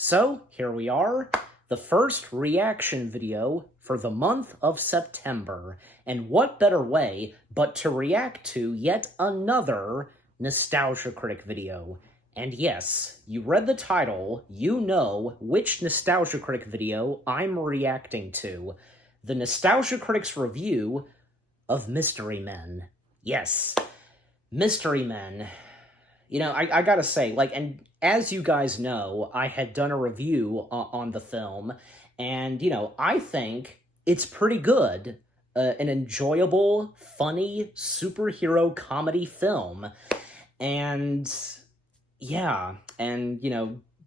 So, here we are, the first reaction video for the month of September. And what better way but to react to yet another Nostalgia Critic video. And yes, you read the title, you know which Nostalgia Critic video I'm reacting to. The Nostalgia Critic's review of Mystery Men. Yes, Mystery Men. You know, I gotta say, and as you guys know, I had done a review on the film, and, I think it's pretty good. An enjoyable, funny, superhero comedy film. And, yeah, and,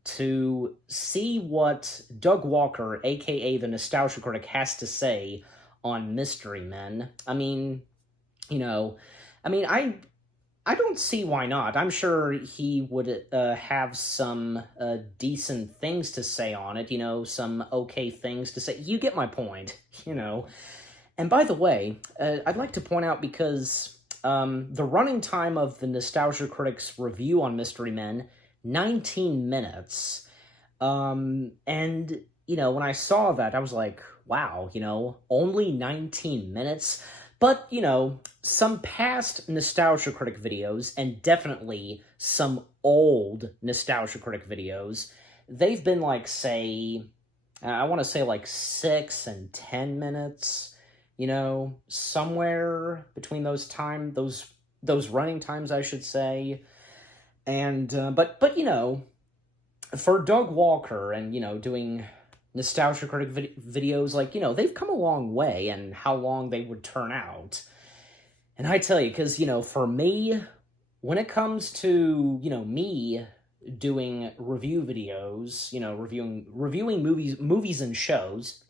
to see what Doug Walker, aka the Nostalgia Critic, has to say on Mystery Men, I don't see why not. I'm sure he would have some decent things to say on it, some okay things to say. You get my point, And by the way, I'd like to point out, because the running time of the Nostalgia Critic's review on Mystery Men, 19 minutes. And, when I saw that, I was like, wow, only 19 minutes? But, some past Nostalgia Critic videos, and definitely some old Nostalgia Critic videos, they've been I want to say 6 and 10 minutes, somewhere between those running times, I should say. And, but for Doug Walker and, doing Nostalgia Critic videos, they've come a long way, and how long they would turn out. And I tell you, because, for me, when it comes to, me doing review videos, reviewing movies and shows,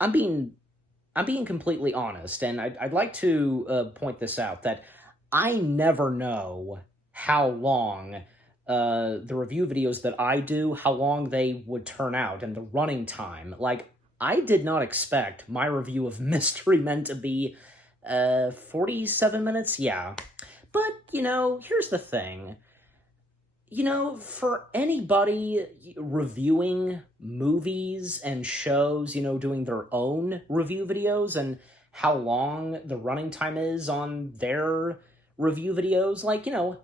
I'm being completely honest, and I'd like to point this out, that I never know how long the review videos that I do, how long they would turn out, and the running time. I did not expect my review of Mystery Men to be 47 minutes, yeah. But, here's the thing. For anybody reviewing movies and shows, doing their own review videos, and how long the running time is on their review videos,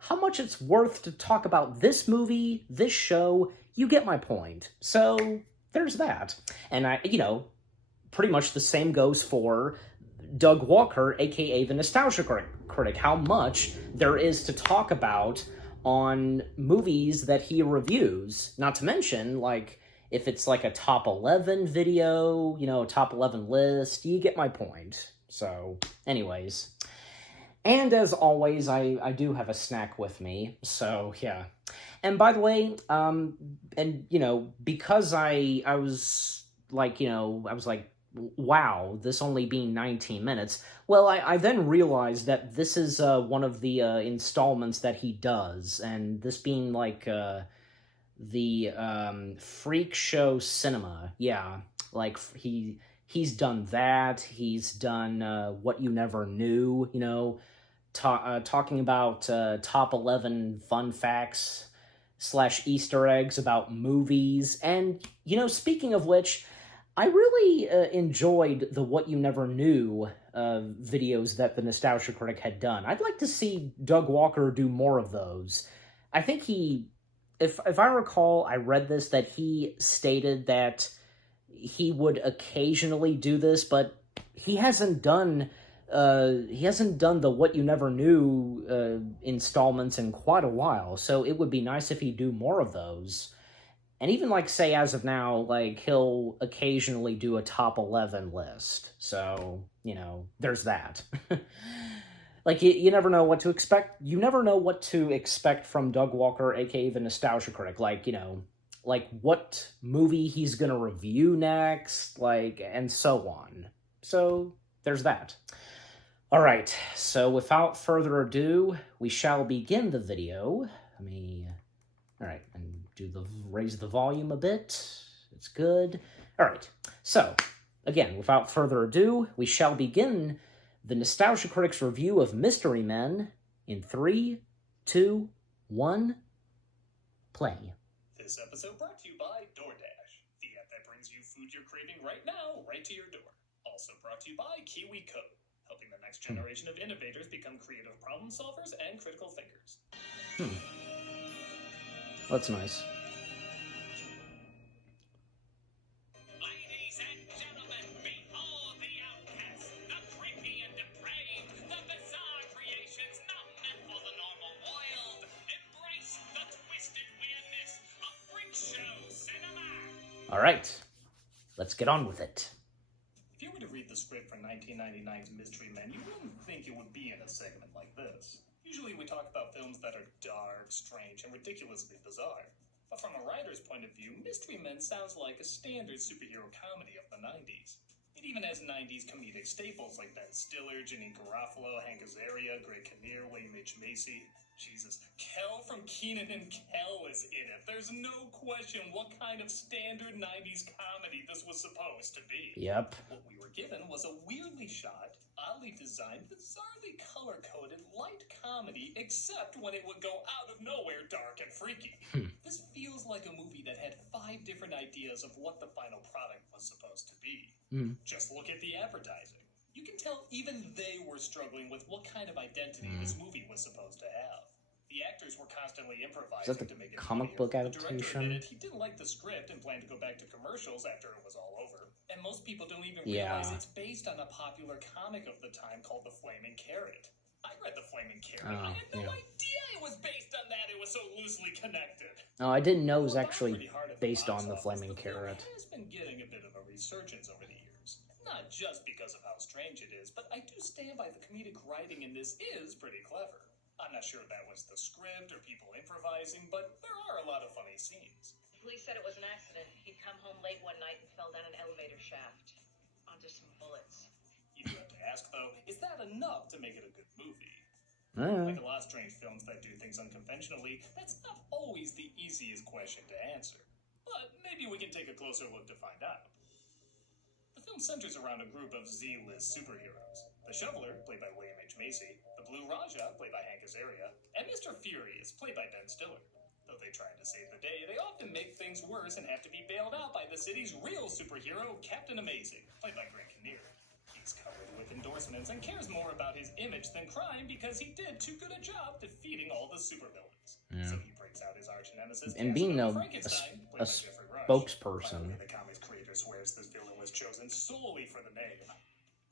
how much it's worth to talk about this movie, this show, you get my point. So, there's that. And pretty much the same goes for Doug Walker, aka the Nostalgia Critic, how much there is to talk about on movies that he reviews. Not to mention, if it's a top 11 video, a top 11 list, you get my point. So, anyways. And as always, I do have a snack with me, so yeah. And by the way, because I was wow, this only being 19 minutes, well, I then realized that this is one of the installments that he does, and this being the Freak Show Cinema, yeah, he's done that, he's done What You Never Knew, talking about top 11 fun facts / Easter eggs about movies. And, speaking of which, I really enjoyed the What You Never Knew videos that the Nostalgia Critic had done. I'd like to see Doug Walker do more of those. I think if I recall, I read this, that he stated that he would occasionally do this, but he hasn't done the What You Never Knew installments in quite a while, so it would be nice if he'd do more of those. And even, say, as of now, he'll occasionally do a top 11 list. So, there's that. You never know what to expect. You never know what to expect from Doug Walker, aka the Nostalgia Critic. What movie he's gonna review next, and so on. So, there's that. Alright, so without further ado, we shall begin the video. Alright, and raise the volume a bit. It's good. Alright, so, again, without further ado, we shall begin the Nostalgia Critic's review of Mystery Men in 3, 2, 1, play. This episode brought to you by DoorDash, the app that brings you food you're craving right now, right to your door. Also brought to you by Kiwi Code, helping the next generation of innovators become creative problem solvers and critical thinkers. That's nice. Ladies and gentlemen, behold the outcasts, the creepy and depraved, the bizarre creations not meant for the normal world. Embrace the twisted weirdness of freak show cinema. All right, let's get on with it. If you were to read the script for 1999's Mystery Men, you wouldn't think it would be in a segment like this. Usually we talk about films that are dark, strange, and ridiculously bizarre. But from a writer's point of view, Mystery Men sounds like a standard superhero comedy of the 90s. It even has 90s comedic staples like Ben Stiller, Janine Garofalo, Hank Azaria, Greg Kinnear, William H. Macy. Jesus, Kel from Kenan and Kel is in it. There's no question what kind of standard 90s comedy this was supposed to be. Yep. What we were given was a weirdly shot, oddly designed, bizarrely color-coded light comedy, except when it would go out of nowhere dark and freaky. This feels like a movie that had 5 different ideas of what the final product was supposed to be. Just look at the advertising. You can tell even they were struggling with what kind of identity this movie was supposed to have. The actors were constantly improvising to make it comic funnier. book The director adaptation? admitted he didn't like the script and planned to go back to commercials after it was all over. And most people don't even realize it's based on a popular comic of the time called The Flaming Carrot. I read The Flaming Carrot. I had no idea it was based on that. It was so loosely connected. Oh, I didn't know it was Well, actually pretty hard at the based box on The office. Flaming The film Carrot. has been getting a bit of a resurgence over the years. Not just because of how strange it is, but I do stand by the comedic writing in this is pretty clever. I'm not sure if that was the script or people improvising, but there are a lot of funny scenes. Police said it was an accident. He'd come home late one night and fell down an elevator shaft onto some bullets. You do have to ask, though, is that enough to make it a good movie? Uh, Like a lot of strange films that do things unconventionally, that's not always the easiest question to answer. But maybe we can take a closer look to find out. The film centers around a group of Z-list superheroes. The Shoveler, played by William H. Macy, the Blue Raja, played by Hank Azaria, and Mr. Furious, played by Ben Stiller. Though they try to save the day, they often make things worse and have to be bailed out by the city's real superhero, Captain Amazing, played by Greg Kinnear. He's covered with endorsements and cares more about his image than crime because he did too good a job defeating all the supervillains. So he breaks out his arch nemesis and being a Frankenstein, played by Jeffrey Rush. spokesperson. Finally, the comics creator swears this villain was chosen solely for the name.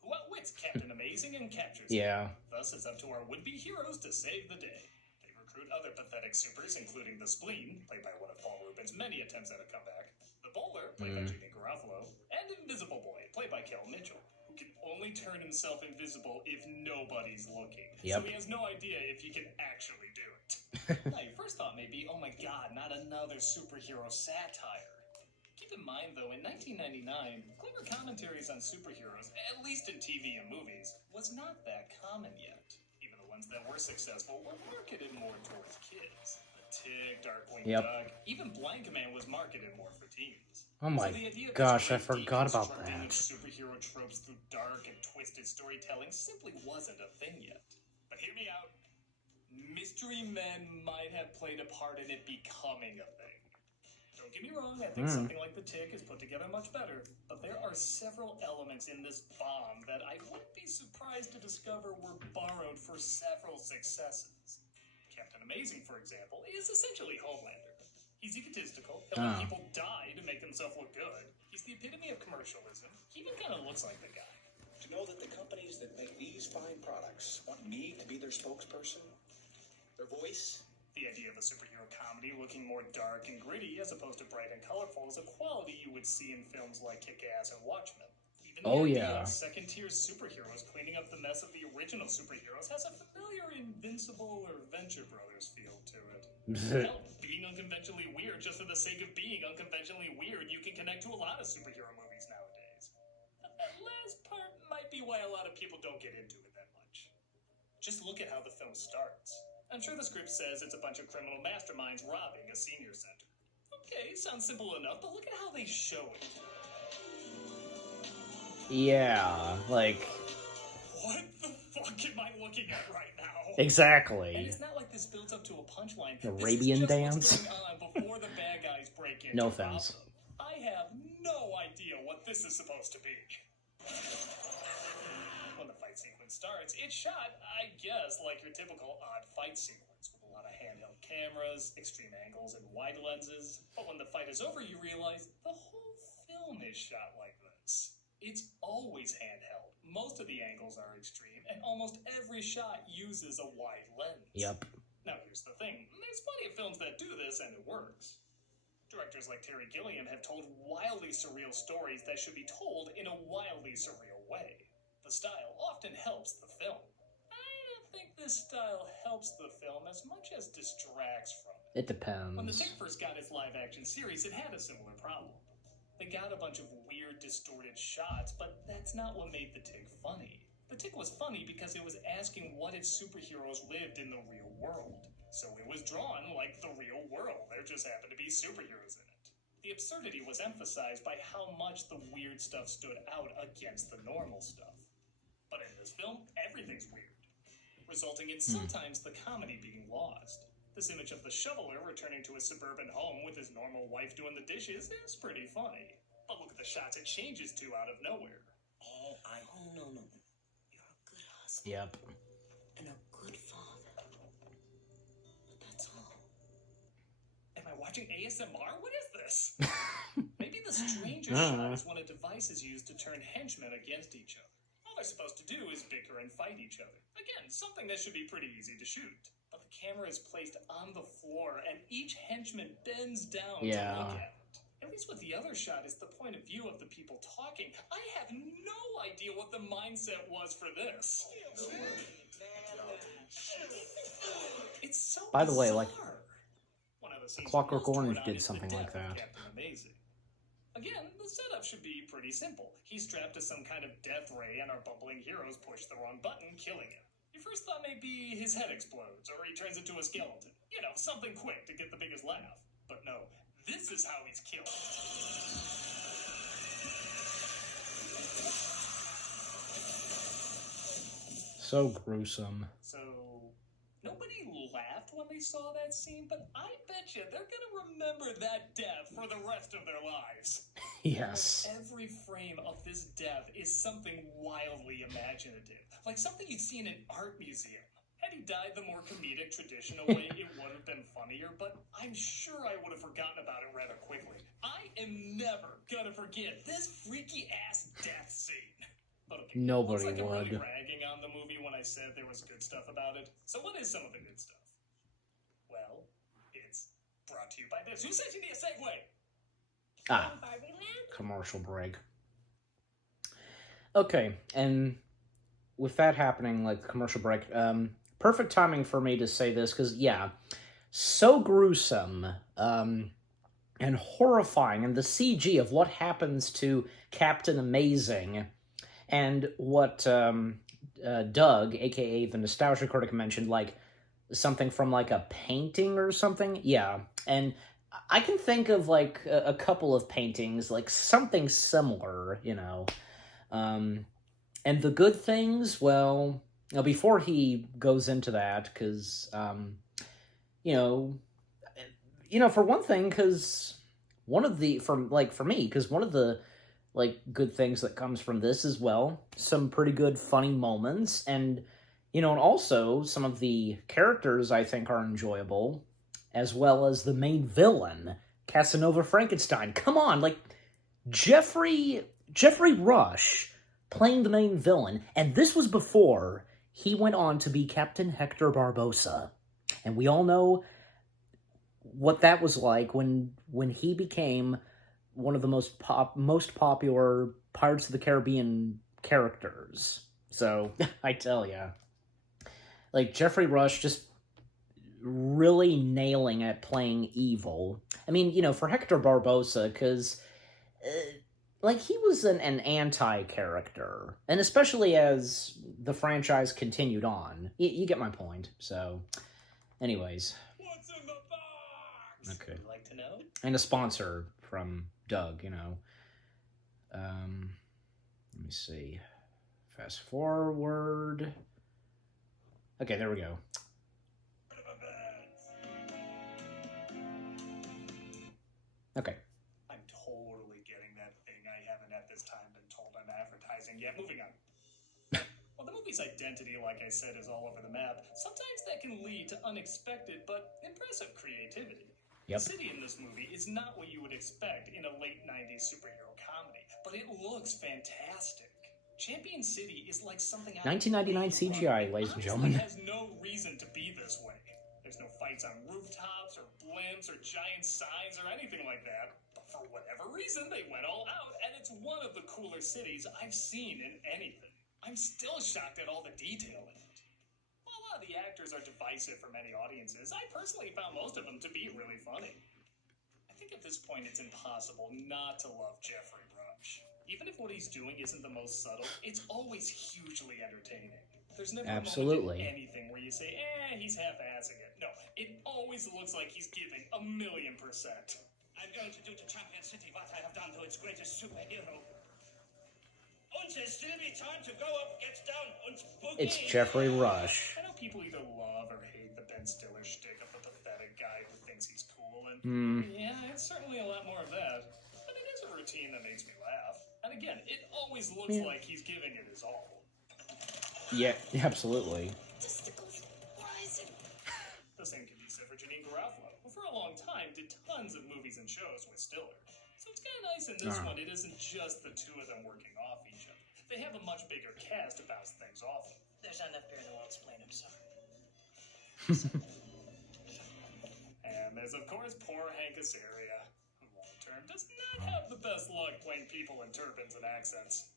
Who outwits Captain Amazing and captures him. Thus, it's up to our would-be heroes to save the day. They recruit other pathetic supers, including the Spleen, played by one of Paul Rubin's many attempts at a comeback, the Bowler, played by Janine Garofalo, and Invisible Boy, played by Kel Mitchell, who can only turn himself invisible if nobody's looking. So he has no idea if he can actually do it. Now, your first thought may be, oh my god, not another superhero satire. Keep in mind, though, in 1999, clever commentaries on superheroes, at least in TV and movies, was not that common yet. Even the ones that were successful were marketed more towards kids. The Tick, Darkwing Duck, even Blank Man was marketed more for teens. Oh my So the idea of gosh, I this great forgot about deconstructing that. of superhero tropes through dark and twisted storytelling simply wasn't a thing yet. But hear me out. Mystery Men might have played a part in it becoming a thing. Don't get me wrong, I think something like The Tick is put together much better, but there are several elements in this bomb that I wouldn't be surprised to discover were borrowed for several successes. Captain Amazing, for example, is essentially Homelander. He's egotistical, he'll let people die to make himself look good. He's the epitome of commercialism. He even kind of looks like the guy. To know that the companies that make these fine products want me to be their spokesperson, their voice. The idea of a superhero comedy looking more dark and gritty as opposed to bright and colorful is a quality you would see in films like Kick-Ass and Watchmen. Even the idea of second-tier superheroes cleaning up the mess of the original superheroes has a familiar Invincible or Venture Brothers feel to it. Hell, being unconventionally weird just for the sake of being unconventionally weird, you can connect to a lot of superhero movies nowadays. But that last part might be why a lot of people don't get into it that much. Just look at how the film starts. I'm sure the script says it's a bunch of criminal masterminds robbing a senior center. Okay, sounds simple enough, but look at how they show it. Yeah, like... What the fuck? fuck am I looking at right now? Exactly. And it's not like this builds up to a punchline. Arabian dance. This is just what's going on before the bad guys break in. No offense. I have no idea what this is supposed to be. When the fight sequence starts, it's shot, I guess, like your typical odd fight sequence with a lot of handheld cameras, extreme angles, and wide lenses. But when the fight is over, you realize the whole film is shot like this. It's always handheld. Most of the angles are extreme, and almost every shot uses a wide lens. Yep. Now, here's the thing. There's plenty of films that do this, and it works. Directors like Terry Gilliam have told wildly surreal stories that should be told in a wildly surreal way. The style often helps the film. I don't think this style helps the film as much as distracts from it. It depends. When The Tick first got its live-action series, it had a similar problem. They got a bunch of weird, distorted shots, but that's not what made The Tick funny. The Tick was funny because it was asking what if superheroes lived in the real world. So it was drawn like the real world. There just happened to be superheroes in it. The absurdity was emphasized by how much the weird stuff stood out against the normal stuff. But in this film, everything's weird, resulting in sometimes the comedy being lost. This image of the shoveler returning to his suburban home with his normal wife doing the dishes is pretty funny. But look at the shots it changes to out of nowhere. Oh, no. You're a good husband. Yep. And a good father. But that's all. Am I watching ASMR? What is this? Maybe the strangest shot is when a device is used to turn henchmen against each other. All they're supposed to do is bicker and fight each other. Again, something that should be pretty easy to shoot. But the camera is placed on the floor, and each henchman bends down to look at it. At least with the other shot, it's the point of view of the people talking. I have no idea what the mindset was for this. It's so By the way, bizarre. like, One of the scenes Clockwork most Orange torn out did is something the like death of that. Captain Amazing. Again, the setup should be pretty simple. He's strapped to some kind of death ray, and our bumbling heroes push the wrong button, killing him. Your first thought may be his head explodes, or he turns into a skeleton. You know, something quick to get the biggest laugh. But no, this is how he's killed. So gruesome. So, nobody laughed when they saw that scene, but I bet you they're gonna remember that death for the rest of their lives. Yes. Every frame of this death is something wildly imaginative, like something you'd see in an art museum. Had he died the more comedic, traditional way, it would have been funnier, but I'm sure I would have forgotten about it rather quickly. I am never gonna forget this freaky-ass death scene. But okay, Nobody looks like I'm would. really ragging on the movie when I said there was good stuff about it. So what is some of the good stuff? Well, it's brought to you by this. Who said you need a segue? Commercial break. Okay, and with that happening, like the commercial break, perfect timing for me to say this, because, yeah, so gruesome, and horrifying, and the CG of what happens to Captain Amazing, and what Doug, aka the Nostalgia Critic, mentioned, like, something from, like, a painting or something, yeah, and I can think of, like, a couple of paintings, like, something similar, you know, and the good things, well, before he goes into that, because, for one thing, because one of the, for me, because one of the, like, good things that comes from this as well, some pretty good funny moments, and, and also some of the characters I think are enjoyable, as well as the main villain, Casanova Frankenstein. Come on, like, Jeffrey Rush playing the main villain, and this was before he went on to be Captain Hector Barbosa. And we all know what that was like when he became one of the most popular Pirates of the Caribbean characters. So, I tell ya. Like, Jeffrey Rush just really nailing at playing evil. I mean, for Hector Barbosa, because, he was an anti-character. And especially as the franchise continued on. You get my point. So, anyways. What's in the box? Okay. Would you like to know? And a sponsor from Doug, Let me see. Fast forward. Okay, there we go. Okay. I'm totally getting that thing I haven't at this time been told I'm advertising yet. Moving on. Well, the movie's identity, like I said, is all over the map. Sometimes that can lead to unexpected but impressive creativity. Yep. The city in this movie is not what you would expect in a late 90s superhero comedy, but it looks fantastic. Champion City is like something out 1999 CGI, ladies and gentlemen. It has no reason to be this way. There's no fights on rooftops or blimps or giant signs or anything like that. But for whatever reason, they went all out, and it's one of the cooler cities I've seen in anything. I'm still shocked at all the detail in it. While a lot of the actors are divisive for many audiences, I personally found most of them to be really funny. I think at this point it's impossible not to love Jeffrey Rush. Even if what he's doing isn't the most subtle, it's always hugely entertaining. There's never absolutely anything where you say, he's half-assing it. No, it always looks like he's giving 1,000,000%. I'm going to do to Champion City what I have done to its greatest superhero. And there's still be time to go up, get down, and boogie. It's Jeffrey Rush. I know people either love or hate the Ben Stiller shtick of the pathetic guy who thinks he's cool, and yeah, it's certainly a lot more of that. But it is a routine that makes me laugh. And again, it always looks like he's giving it his all. Yeah, absolutely. Testicles rising. The same can be said for Janine Garofalo, who for a long time did tons of movies and shows with Stiller. So it's kind of nice in this one, it isn't just the two of them working off each other. They have a much bigger cast to bounce things off of. There's not enough beer in the world to explain, I'm sorry. And there's, of course, poor Hank Azaria, who long-term does not have the best luck playing people in turbans and accents.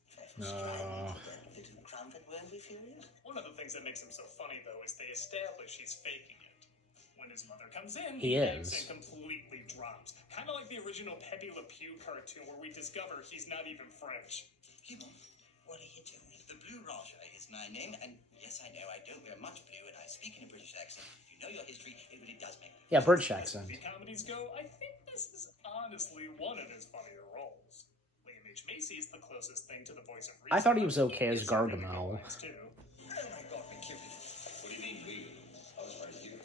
One of the things that makes him so funny, though, is they establish he's faking it. When his mother comes in, he is. And completely drops. Kind of like the original Pepe Le Pew cartoon where we discover he's not even French. What are you doing? The Blue Ranger is my name, and yes, I know I don't wear much blue, and I speak in a British accent. If you know your history, it really does make Yeah, British accent. As comedies go, I think this is honestly one of his funnier roles. Liam H. Macy is the closest thing to the voice of reason. I thought he was okay as Gargamel. Oh my God, we killed it. What do you mean, we? I was right here.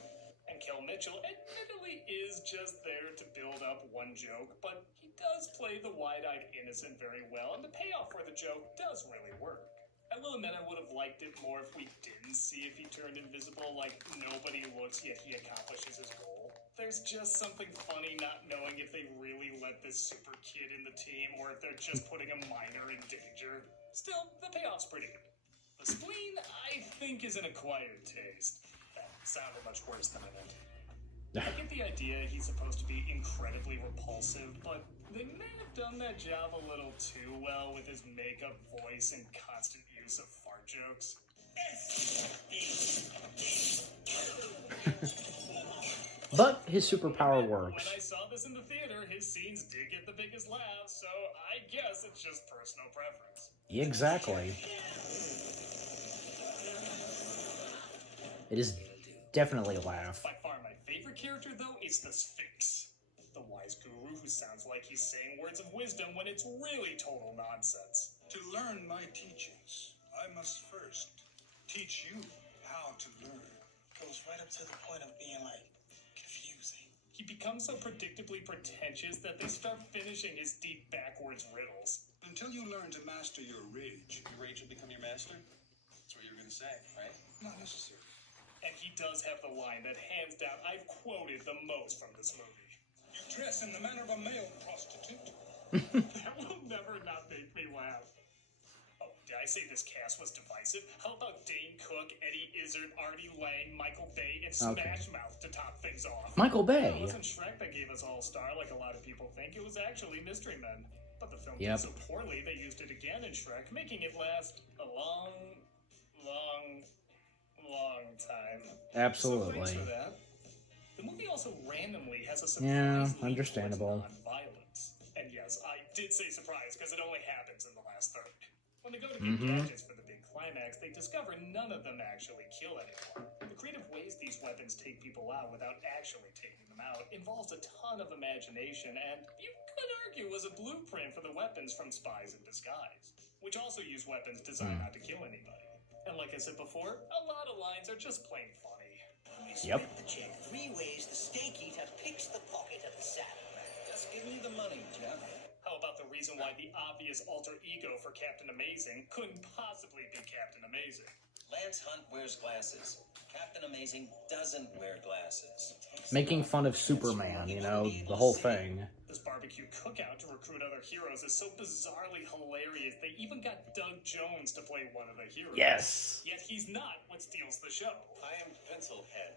And Kel Mitchell admittedly is just there to build up one joke, but he does play the wide-eyed innocent very well, and the payoff for the joke does really work. I will admit I would have liked it more if we didn't see if he turned invisible, like nobody looks yet he accomplishes his goal. There's just something funny not knowing if they really let this super kid in the team or if they're just putting a minor in danger. Still, the payoff's pretty good. The spleen, I think, is an acquired taste. That sounded much worse than I meant. I get the idea he's supposed to be incredibly repulsive, but they may have done that job a little too well with his makeup, voice, and constant use of fart jokes. But his superpower works. When I saw this in the theater, his scenes did get the biggest laughs, so I guess it's just personal preference. Exactly. It is definitely a laugh. By far my favorite character, though, is the Sphinx. The wise guru who sounds like he's saying words of wisdom when it's really total nonsense. To learn my teachings, I must first teach you how to learn. Goes right up to the point of being like confusing. He becomes so predictably pretentious that they start finishing his deep backwards riddles. Until you learn to master your rage. Your rage will become your master? That's what you were going to say, right? Not necessary. And he does have the line that, hands down, I've quoted the most from this movie. You dress in the manner of a male prostitute. That will never not make me laugh. Oh, did I say this cast was divisive? How about Dane Cook, Eddie Izzard, Artie Lang, Michael Bay, and Smash Mouth to top things off? Michael Bay. It wasn't Shrek that gave us All-Star like a lot of people think. It was actually Mystery Men. But the film did so poorly, they used it again in Shrek, making it last a long time. Absolutely. So thanks for that. The movie also randomly has a surprise understandable non-violence. And yes, I did say surprise because it only happens in the last third. When they go to get gadgets for the big climax, they discover none of them actually kill anyone. The creative ways these weapons take people out without actually taking them out involves a ton of imagination, and you could argue was a blueprint for the weapons from Spies in Disguise, which also use weapons designed not to kill anybody. And like I said before, a lot of lines are just plain funny. Yep. The check 3 ways the steak eater picks the pocket of the salad. Just give me the money, Jeff. How about the reason why the obvious alter ego for Captain Amazing couldn't possibly be Captain Amazing? Lance Hunt wears glasses. Captain Amazing doesn't wear glasses. Making fun of Superman, you know, the whole thing. This barbecue cookout to recruit other heroes is so bizarrely hilarious, they even got Doug Jones to play one of the heroes. Yes. Yet he's not what steals the show. I am Pencilhead.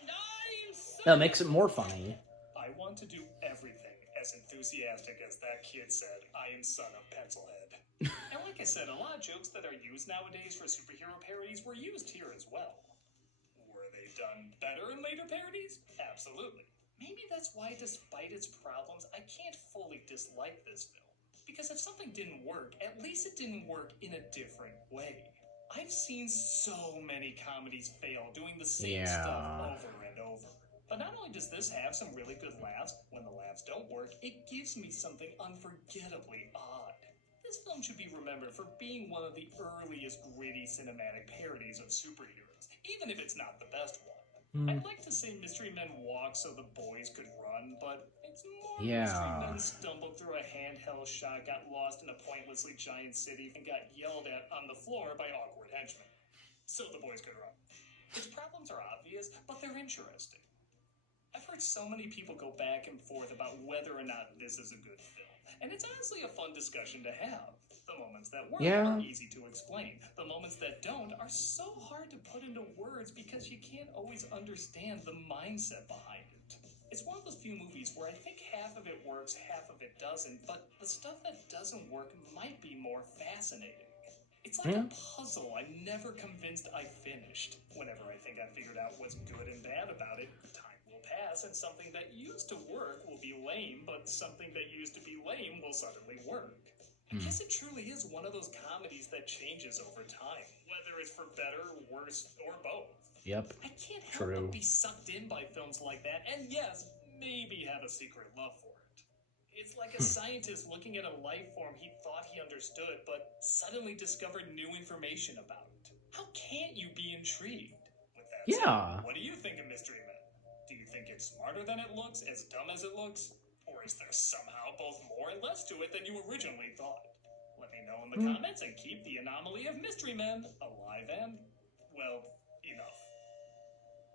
And I'm That makes it more funny. I want to do everything as enthusiastic as that kid said, I am son of Pencilhead. And like I said, a lot of jokes that are used nowadays for superhero parodies were used here as well. Were they done better in later parodies? Absolutely. Maybe that's why, despite its problems, I can't fully dislike this film. Because if something didn't work, at least it didn't work in a different way. I've seen so many comedies fail doing the same stuff over and over. But not only does this have some really good laughs, when the laughs don't work, it gives me something unforgettably odd. This film should be remembered for being one of the earliest gritty cinematic parodies of superheroes, even if it's not the best one. I'd like to say Mystery Men walked so the boys could run, but it's more Mystery Men stumbled through a handheld shot, got lost in a pointlessly giant city, and got yelled at on the floor by awkward henchmen. So the boys could run. Its problems are obvious, but they're interesting. I've heard so many people go back and forth about whether or not this is a good film, and it's honestly a fun discussion to have. The moments that work are easy to explain. The moments that don't are so hard to put into words because you can't always understand the mindset behind it. It's one of those few movies where I think half of it works, half of it doesn't, but the stuff that doesn't work might be more fascinating. It's like a puzzle I'm never convinced I finished. Whenever I think I figured out what's good and bad about it, time will pass and something that used to work will be lame, but something that used to be lame will suddenly work. I guess it truly is one of those comedies that changes over time, whether it's for better, worse, or both. Yep. I can't help but be sucked in by films like that, and yes, maybe have a secret love for it. It's like a scientist looking at a life form he thought he understood, but suddenly discovered new information about it. How can't you be intrigued? With that said, what do you think of Mystery Men? Do you think it's smarter than it looks, as dumb as it looks? Or is there somehow both more and less to it than you originally thought? Let me know in the comments and keep the anomaly of Mystery Men alive and, well, enough.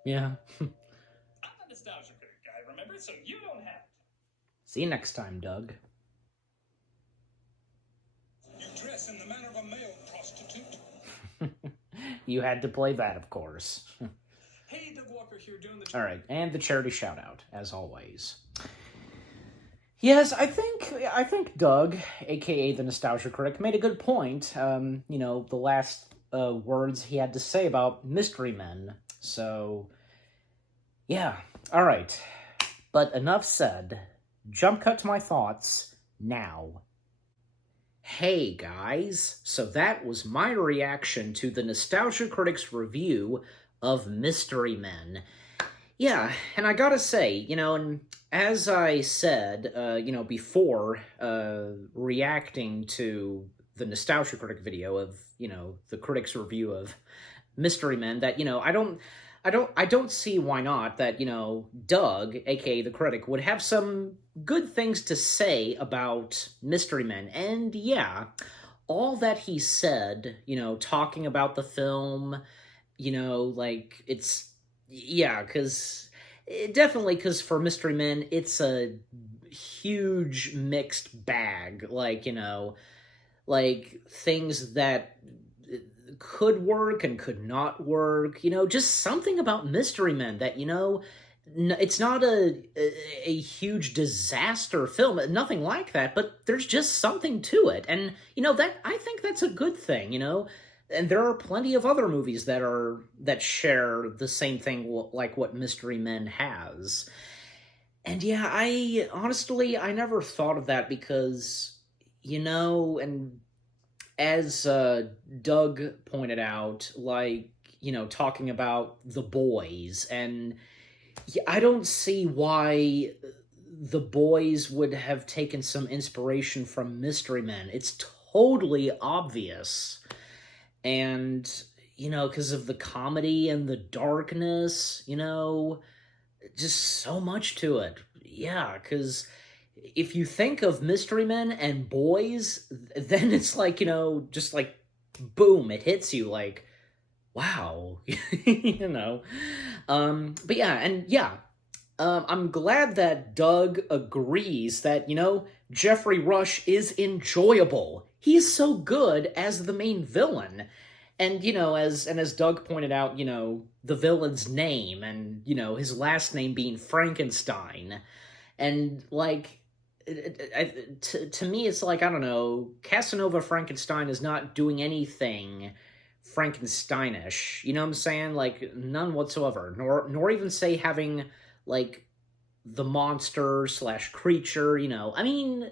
Yeah. I'm a nostalgia critic guy, remember? So you don't have to. See you next time, Doug. You dress in the manner of a male prostitute. You had to play that, of course. Hey, Doug Walker here doing the... All right, and the charity shout-out, as always. Yes, I think Doug, a.k.a. the Nostalgia Critic, made a good point. You know, the last words he had to say about Mystery Men. So, yeah. All right. But enough said. Jump cut to my thoughts now. Hey, guys. So that was my reaction to the Nostalgia Critic's review of Mystery Men. Yeah, and I gotta say, you know, and as I said, you know, before reacting to the Nostalgia Critic video of, you know, the critic's review of Mystery Men, that, you know, I don't see why not that, you know, Doug, aka the critic, would have some good things to say about Mystery Men. And yeah, all that he said, you know, talking about the film, you know, like, it's, yeah, because for Mystery Men, it's a huge mixed bag. Like, you know, like things that could work and could not work. You know, just something about Mystery Men that, you know, it's not a huge disaster film, nothing like that, but there's just something to it. And, you know, that I think that's a good thing, you know. And there are plenty of other movies that share the same thing like what Mystery Men has. And yeah, I never thought of that because, you know, and as Doug pointed out, like, you know, talking about The Boys, and I don't see why The Boys would have taken some inspiration from Mystery Men. It's totally obvious. And, because of the comedy and the darkness, just so much to it. Yeah, because if you think of Mystery Men and Boys, then it's like, just like, boom, it hits you like, wow, But yeah, and yeah, I'm glad that Doug agrees that, Jeffrey Rush is enjoyable. He's so good as the main villain. And, as Doug pointed out, the villain's name and, his last name being Frankenstein. And, like, to me, it's like, I don't know, Casanova Frankenstein is not doing anything Frankensteinish. You know what I'm saying? Like, none whatsoever. Nor even, say, having, like, the monster / creature, I mean,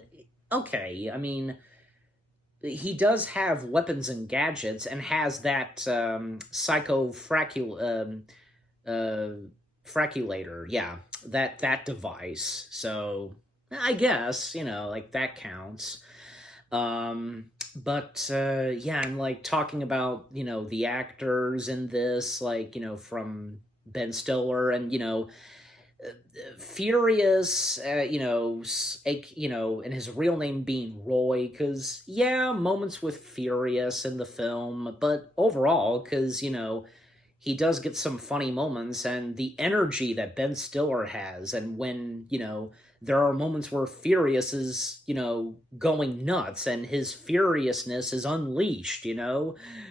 okay, I mean, he does have weapons and gadgets and has that fraculator, yeah, that device. So I guess, like that counts. But yeah, and like talking about, the actors in this, like, from Ben Stiller and, Furious, and his real name being Roy, because, yeah, moments with Furious in the film, but overall, because, he does get some funny moments, and the energy that Ben Stiller has, and when, there are moments where Furious is, going nuts, and his furiousness is unleashed,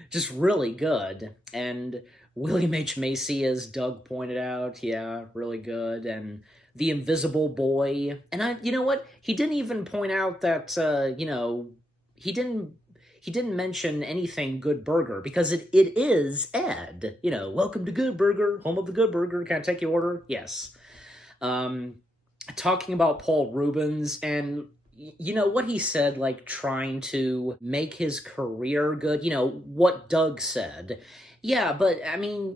just really good, and William H. Macy, as Doug pointed out, yeah, really good, and The Invisible Boy, and you know what? He didn't even point out that, he didn't mention anything Good Burger, because it is Ed, welcome to Good Burger, home of the Good Burger, can I take your order? Yes. Talking about Paul Rubens, and what he said, like, trying to make his career good, what Doug said. Yeah, but, I mean,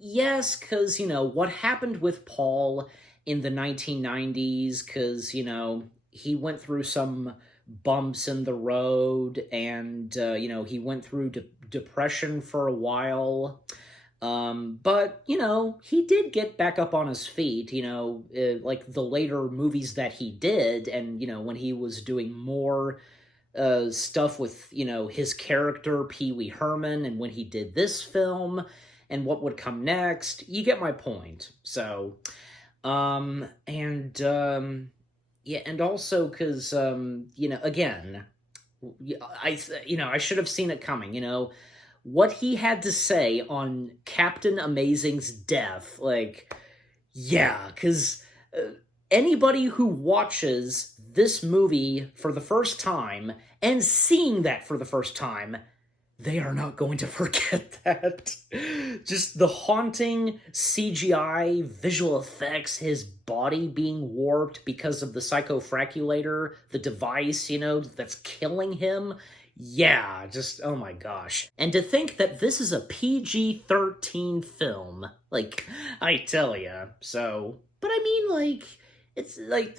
yes, because, what happened with Paul in the 1990s, because, he went through some bumps in the road, and, he went through depression for a while, but, he did get back up on his feet, like the later movies that he did, and, when he was doing more stuff with, his character, Pee Wee Herman, and when he did this film, and what would come next, you get my point. So, yeah, and also, because, again, I should have seen it coming, what he had to say on Captain Amazing's death, like, yeah, because anybody who watches this movie for the first time and seeing that for the first time, they are not going to forget that. Just the haunting CGI visual effects, his body being warped because of the psychofraculator, the device, that's killing him. Yeah, just, oh my gosh. And to think that this is a PG-13 film, like, I tell ya. So, but I mean, like, it's like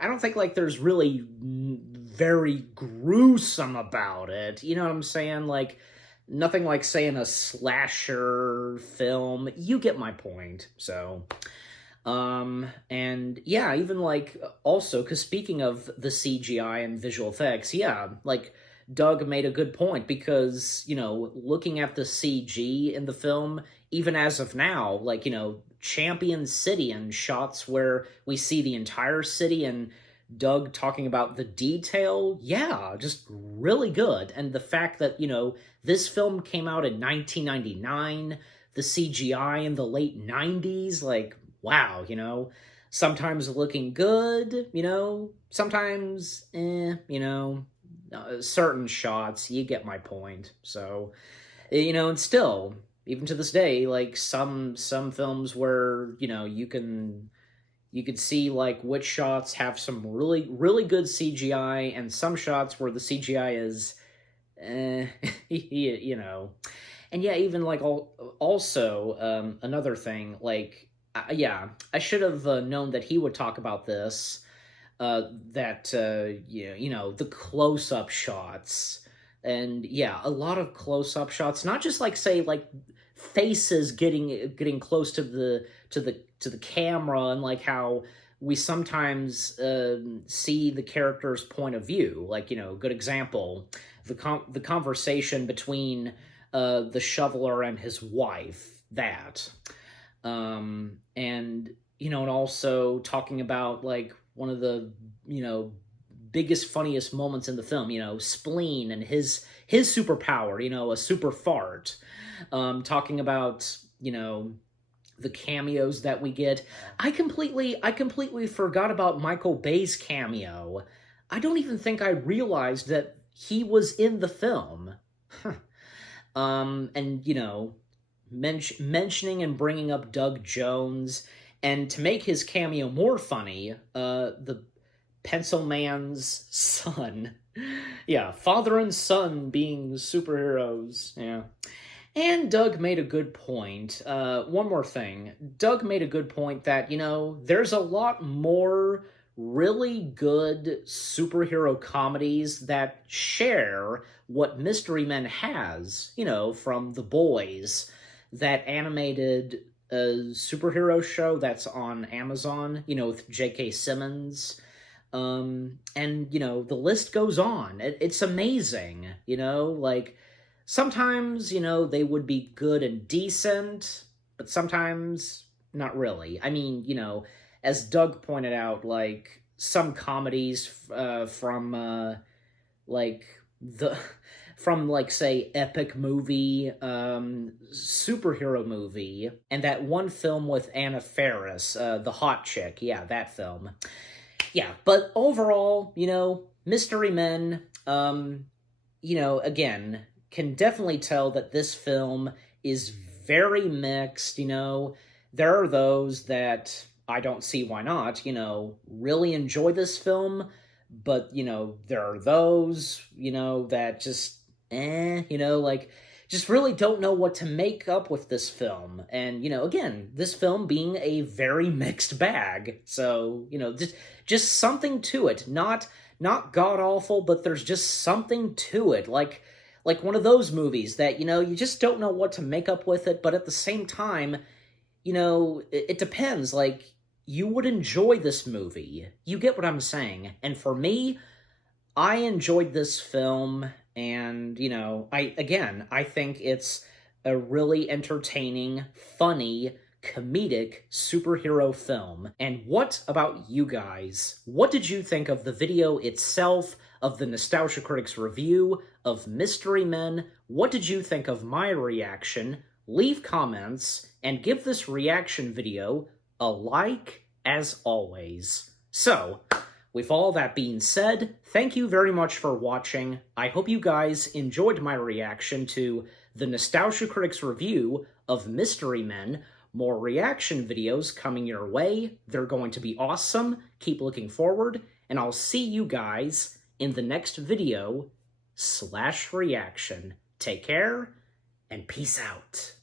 I don't think, like, there's really very gruesome about it. You know what I'm saying? Like, nothing like, saying a slasher film. You get my point. So, and yeah, even, like, also, because speaking of the CGI and visual effects, yeah, like, Doug made a good point, because, looking at the CG in the film, even as of now, like, Champion City and shots where we see the entire city, and Doug talking about the detail, yeah, just really good. And the fact that, this film came out in 1999, the CGI in the late 90s, like, wow, sometimes looking good, sometimes, certain shots, you get my point. So, and still, even to this day, like, some films where, you could see, like, which shots have some really, really good CGI, and some shots where the CGI is, and yeah, even, like, also, another thing, like, yeah, I should have known that he would talk about this, that, the close-up shots, And yeah, a lot of close-up shots, not just like, say, like faces getting close to the camera, and like how we sometimes see the character's point of view. Like, good example, the conversation between the shoveler and his wife, that. And, and also talking about, like, one of the, biggest, funniest moments in the film, Spleen and his superpower, a super fart. Talking about, the cameos that we get. I completely forgot about Michael Bay's cameo. I don't even think I realized that he was in the film. And, mentioning and bringing up Doug Jones, and to make his cameo more funny, the Pencil Man's son. Yeah, father and son being superheroes. Yeah. And Doug made a good point. One more thing. Doug made a good point that, there's a lot more really good superhero comedies that share what Mystery Men has, from The Boys, that animated superhero show that's on Amazon, with J.K. Simmons. And, the list goes on. It's amazing, like, sometimes, they would be good and decent, but sometimes not really. I mean, as Doug pointed out, like, some comedies from, say, epic movie, superhero movie, and that one film with Anna Faris, the hot chick, yeah, that film. Yeah, but overall, Mystery Men, again, can definitely tell that this film is very mixed. There are those that I don't see why not, really enjoy this film, but, there are those, that just, just really don't know what to make up with this film. And, again, this film being a very mixed bag. So, just something to it. Not god-awful, but there's just something to it. Like one of those movies that, you just don't know what to make up with it, but at the same time, it depends. Like, you would enjoy this movie. You get what I'm saying. And for me, I enjoyed this film, and, I think it's a really entertaining, funny, comedic superhero film. And what about you guys? What did you think of the video itself, of the Nostalgia Critics review of Mystery Men? What did you think of my reaction? Leave comments, and give this reaction video a like, as always. So, with all that being said, thank you very much for watching. I hope you guys enjoyed my reaction to the Nostalgia Critics review of Mystery Men. More reaction videos coming your way. They're going to be awesome. Keep looking forward, and I'll see you guys in the next video /reaction. Take care, and peace out.